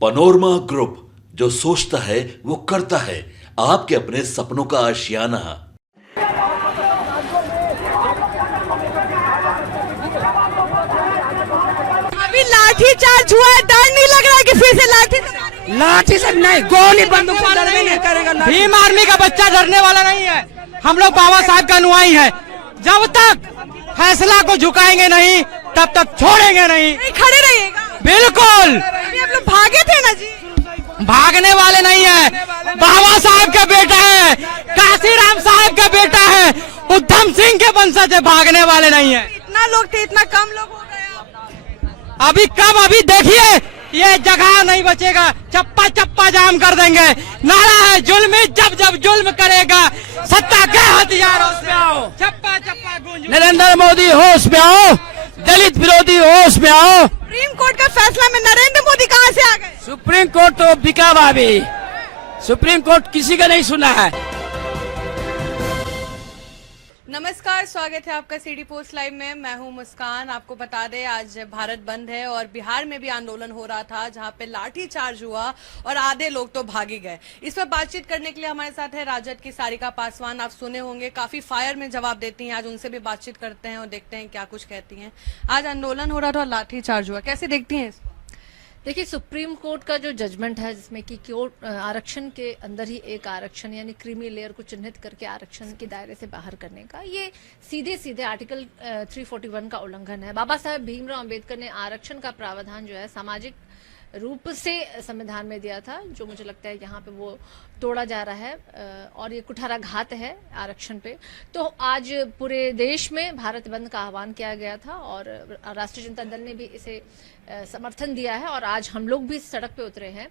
Panorama group, जो सोचता है वो करता है। आपके अपने सपनों का आशियाना। अभी लाठी चार्ज हुआ है, डर नहीं लग रहा है कि फिर से लाठी से नहीं, गोली बंदूक से डरने नहीं करेगा। भीम आर्मी का बच्चा डरने वाला नहीं है। हम लोग बाबा साहब का अनुयायी है। जब तक फैसला को झुकाएंगे नहीं तब तक छोड़ेंगे नहीं। खड़े रहिएगा। बिल्कुल। हम लोग भागे थे ना जी। भागने वाले नहीं है। बाबा साहब का बेटा है, काशीराम साहब का बेटा है, उधम सिंह के वंशज है, भागने वाले नहीं है। इतना लोग थे, इतना कम लोग हो गए। अभी कब, अभी देखिए ये जगह नहीं बचेगा, चप्पा चप्पा जाम कर देंगे। नारा है जुल्म, जब जब जुल्म करेगा सत्ता के हथियार होश में आओ। चप्पा चप्पा गूंज। नरेंद्र मोदी होश में आओ, दलित विरोधी होश में आओ। सुप्रीम कोर्ट का फैसला में नरेंद्र मोदी कहां से आ गए? सुप्रीम कोर्ट तो बिका भाभी, सुप्रीम कोर्ट किसी का नहीं सुना है। नमस्कार, स्वागत है आपका सीडी पोस्ट लाइव में। मैं हूं मुस्कान। आपको बता दें आज भारत बंद है और बिहार में भी आंदोलन हो रहा था जहां पे लाठी चार्ज हुआ और आधे लोग तो भाग ही गए। इस पर बातचीत करने के लिए हमारे साथ है राजद की सारिका पासवान। आप सुने होंगे, काफी फायर में जवाब देती हैं। आज उनसे भी बातचीत करते हैं और देखते हैं क्या कुछ कहती हैं। आज आंदोलन हो रहा था और लाठी चार्ज हुआ, कैसे देखती हैं इसको? देखिए, सुप्रीम कोर्ट का जो जजमेंट है जिसमें कि आरक्षण के अंदर ही एक आरक्षण यानी क्रीमी लेयर को चिन्हित करके आरक्षण के दायरे से बाहर करने का, ये सीधे सीधे आर्टिकल 341 का उल्लंघन है। बाबा साहेब भीमराव अंबेडकर ने आरक्षण का प्रावधान जो है सामाजिक रूप से संविधान में दिया था, जो मुझे लगता है यहाँ पे वो तोड़ा जा रहा है और ये कुठाराघात है आरक्षण पे। तो आज पूरे देश में भारत बंद का आह्वान किया गया था और राष्ट्रीय जनता दल ने भी इसे समर्थन दिया है और आज हम लोग भी सड़क पे उतरे हैं।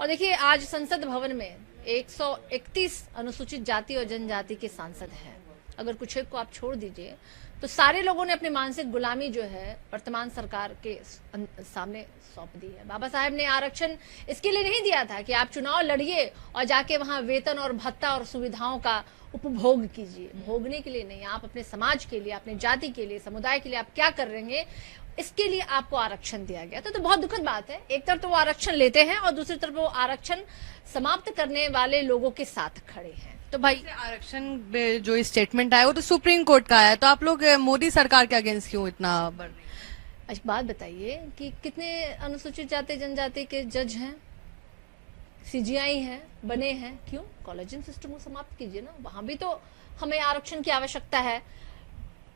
और देखिए, आज संसद भवन में 131 अनुसूचित जाति और जनजाति के सांसद हैं। अगर कुछ एक को आप छोड़ दीजिए तो सारे लोगों ने अपनी मानसिक गुलामी जो है वर्तमान सरकार के सामने सौंप दी है। बाबा साहेब ने आरक्षण इसके लिए नहीं दिया था कि आप चुनाव लड़िए और जाके वहां वेतन और भत्ता और सुविधाओं का उपभोग कीजिए। भोगने के लिए नहीं, आप अपने समाज के लिए, अपने जाति के लिए, समुदाय के लिए आप क्या कर रहे हैं, इसके लिए आपको आरक्षण दिया गया। तो बहुत दुखद बात है। एक तरफ तो वो आरक्षण लेते हैं और दूसरी तरफ वो आरक्षण समाप्त करने वाले लोगों के साथ खड़े हैं। तो भाई, आरक्षण में जो स्टेटमेंट आया वो तो सुप्रीम कोर्ट का आया, तो आप लोग मोदी सरकार के अगेंस्ट क्यों इतना बढ़ रहे हैं? एक बात बताइए कि कितने अनुसूचित जाति जनजाति के जज हैं, सीजीआई हैं, बने हैं? क्यों? कॉलेजियन सिस्टम को समाप्त कीजिए ना। वहां भी तो हमें आरक्षण की आवश्यकता है।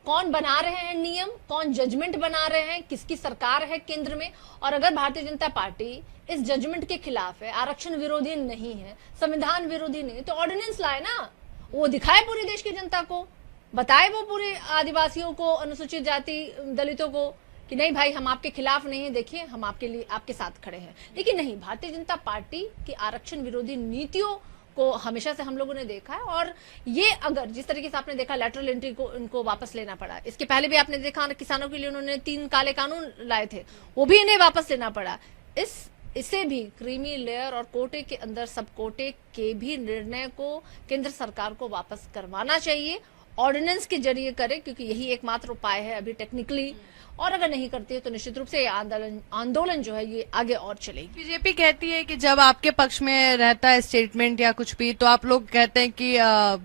कौन बना रहे हैं नियम, कौन जजमेंट बना रहे हैं, किसकी सरकार है केंद्र में? और अगर भारतीय जनता पार्टी इस जजमेंट के खिलाफ है, आरक्षण विरोधी नहीं है, संविधान विरोधी नहीं, तो ऑर्डिनेंस लाए ना, वो दिखाए पूरे देश की जनता को, बताए वो पूरे आदिवासियों को, अनुसूचित जाति दलितों को कि नहीं भाई, हम आपके खिलाफ नहीं है, देखिए हम आपके लिए, आपके साथ खड़े हैं। लेकिन नहीं, भारतीय जनता पार्टी की आरक्षण विरोधी नीतियों को हमेशा से हम लोगों ने देखा है। और ये अगर जिस तरीके से आपने देखा लैटरल एंट्री को इनको वापस लेना पड़ा, इसके पहले भी आपने देखा किसानों के लिए उन्होंने 3 काले कानून लाए थे, वो भी इन्हें वापस लेना पड़ा। इसे भी क्रीमी लेयर और कोटे के अंदर सब कोटे के भी निर्णय को केंद्र सरकार को वापस करवाना चाहिए, ऑर्डिनेंस के जरिए करे, क्योंकि यही एकमात्र उपाय है अभी टेक्निकली। और अगर नहीं करती है तो निश्चित रूप से आंदोलन जो है ये आगे और चलेगी। बीजेपी कहती है कि जब आपके पक्ष में रहता है स्टेटमेंट या कुछ भी, तो आप लोग कहते हैं कि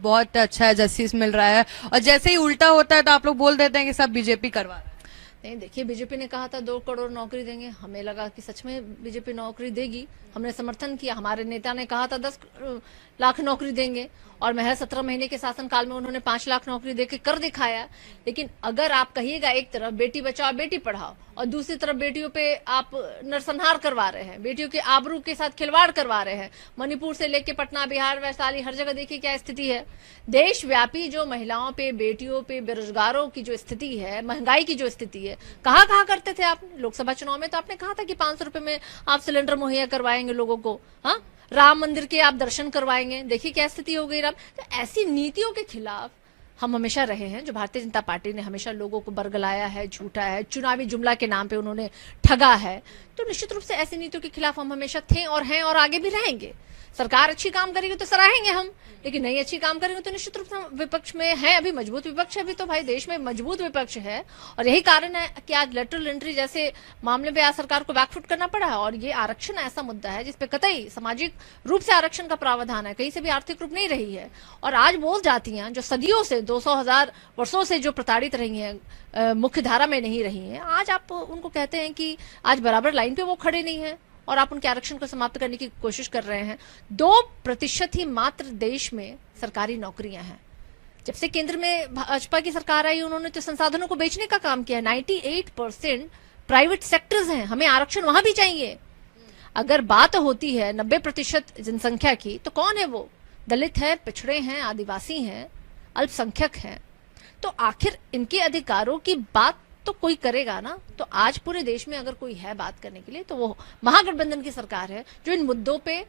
बहुत अच्छा है, जस्टिस मिल रहा है, और जैसे ही उल्टा होता है तो आप लोग बोल देते हैं कि सब बीजेपी करवा रहा है। नहीं, देखिए, बीजेपी ने कहा था 2 करोड़ नौकरी देंगे, हमें लगा कि सच में बीजेपी नौकरी देगी, हमने समर्थन किया। हमारे नेता ने कहा था 10 लाख नौकरी देंगे और महज 17 महीने के शासनकाल में उन्होंने 5 लाख नौकरी देके कर दिखाया। लेकिन अगर आप कहिएगा एक तरफ बेटी बचाओ बेटी पढ़ाओ और दूसरी तरफ बेटियों पे आप नरसंहार करवा रहे हैं, बेटियों के आबरू के साथ खिलवाड़ करवा रहे हैं, मणिपुर से लेके पटना, बिहार, वैशाली, हर जगह देखिए क्या स्थिति है। देशव्यापी जो महिलाओं पे, बेटियों पे, बेरोजगारों की जो स्थिति है, महंगाई की जो स्थिति है, कहाँ करते थे आप? लोकसभा चुनाव में तो आपने कहा था कि 500 रुपए में आप सिलेंडर मुहैया करवाएंगे लोगों को, हाँ, राम मंदिर के आप दर्शन करवाएंगे, देखिए क्या स्थिति हो गई राम। तो ऐसी नीतियों के खिलाफ हम हमेशा रहे हैं, जो भारतीय जनता पार्टी ने हमेशा लोगों को बरगलाया है, झूठा है, चुनावी जुमला के नाम पे उन्होंने ठगा है। तो निश्चित रूप से ऐसी नीतियों के खिलाफ हम हमेशा थे और हैं और आगे भी रहेंगे। सरकार अच्छी काम करेगी तो सराहेंगे हम, लेकिन नहीं अच्छी काम करेंगे तो निश्चित रूप से हम विपक्ष में है, अभी मजबूत विपक्ष है, अभी तो भाई देश में मजबूत विपक्ष है। और यही कारण है कि आज लेटरल एंट्री जैसे मामले में आज सरकार को बैकफुट करना पड़ा है। और ये आरक्षण ऐसा मुद्दा है जिसपे कतई सामाजिक रूप से आरक्षण का प्रावधान है, कहीं से भी आर्थिक रूप नहीं रही है। और आज वो जातियां जो सदियों से 200,000 वर्षों से जो प्रताड़ित रही हैं, मुख्य धारा में नहीं रही हैं, आज आप उनको कहते हैं कि आज बराबर लाइन पे वो खड़े नहीं है और आप उनके आरक्षण को समाप्त करने की कोशिश कर रहे हैं। 2% ही मात्र देश में सरकारी नौकरियां हैं। जब से केंद्र में भाजपा की सरकार आई, उन्होंने तो संसाधनों को बेचने का काम किया। 98% प्राइवेट सेक्टर्स हैं, हमें आरक्षण वहां भी चाहिए। अगर बात होती है 90% जनसंख्या की, तो कौन है वो? दलित है, पिछड़े हैं, आदिवासी हैं, अल्पसंख्यक हैं। तो आखिर इनके अधिकारों की बात तो कोई करेगा ना। तो आज पूरे देश में अगर कोई है बात करने के लिए तो वो महागठबंधन की सरकार है, जो इन मुद्दों पे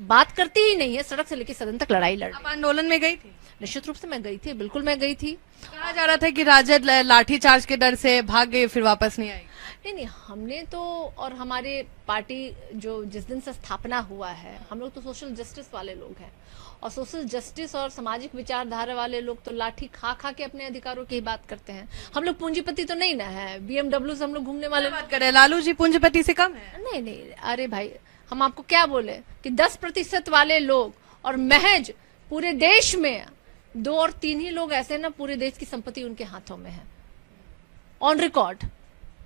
बात करती ही नहीं है, सड़क से लेकर सदन तक लड़ाई लड़। आप आंदोलन में गई थी? निश्चित रूप से मैं गई थी, बिल्कुल मैं गई थी। कहा जा रहा था कि राजद लाठीचार्ज के डर से भाग गए, फिर वापस नहीं आई। नहीं, हमने तो, और हमारे पार्टी जो जिस दिन से स्थापना हुआ है, हम लोग तो सोशल जस्टिस वाले लोग हैं। और सोशल जस्टिस और सामाजिक विचारधारा वाले लोग तो लाठी खा खा के अपने अधिकारों की बात करते हैं। हम लोग पूंजीपति तो नहीं ना है, BMW से हम लोग घूमने वाले बात करें, लालू जी पूंजीपति से कम है? नहीं नहीं, अरे भाई हम आपको क्या बोले कि 10% वाले लोग और महज पूरे देश में 2 और 3 ही लोग ऐसे ना, पूरे देश की संपत्ति उनके हाथों में है ऑन रिकॉर्ड।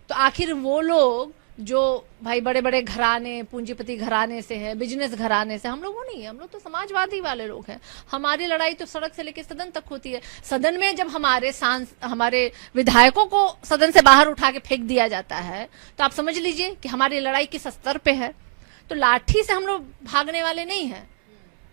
तो आखिर वो लोग जो भाई बड़े बड़े घराने, पूंजीपति घराने से है, बिजनेस घराने से, हम लोग वो नहीं है। हम लोग तो समाजवादी वाले लोग हैं। हमारी लड़ाई तो सड़क से लेकर सदन तक होती है। सदन में जब हमारे विधायकों को सदन से बाहर उठा के फेंक दिया जाता है, तो आप समझ लीजिए कि हमारी लड़ाई किस स्तर पे है। तो लाठी से हम लोग भागने वाले नहीं हैं।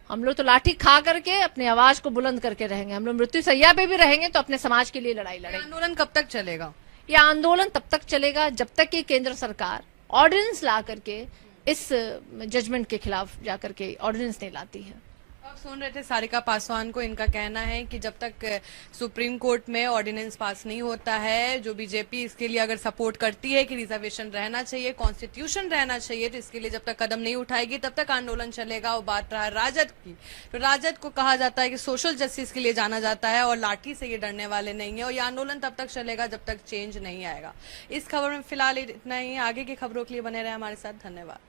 हम लोग तो लाठी खा करके अपनी आवाज को बुलंद करके रहेंगे। हम लोग मृत्यु सैया पे भी रहेंगे तो अपने समाज के लिए लड़ाई लड़ेंगे। आंदोलन कब तक चलेगा? ये आंदोलन तब तक चलेगा जब तक कि केंद्र सरकार ऑर्डिनेंस ला करके इस जजमेंट के खिलाफ जाकर के ऑर्डिनेंस नहीं लाती है। आप सुन रहे थे सारिका पासवान को, इनका कहना है कि जब तक सुप्रीम कोर्ट में ऑर्डिनेंस पास नहीं होता है, जो बीजेपी इसके लिए अगर सपोर्ट करती है कि रिजर्वेशन रहना चाहिए, कॉन्स्टिट्यूशन रहना चाहिए, तो इसके लिए जब तक कदम नहीं उठाएगी तब तक आंदोलन चलेगा। वो बात रहा राजद की, तो राजद को कहा जाता है कि सोशल जस्टिस के लिए जाना जाता है और लाठी से ये डरने वाले नहीं है। और ये आंदोलन तब तक चलेगा जब तक चेंज नहीं आएगा। इस खबर में फिलहाल इतना ही। आगे की खबरों के लिए बने रहे हमारे साथ। धन्यवाद।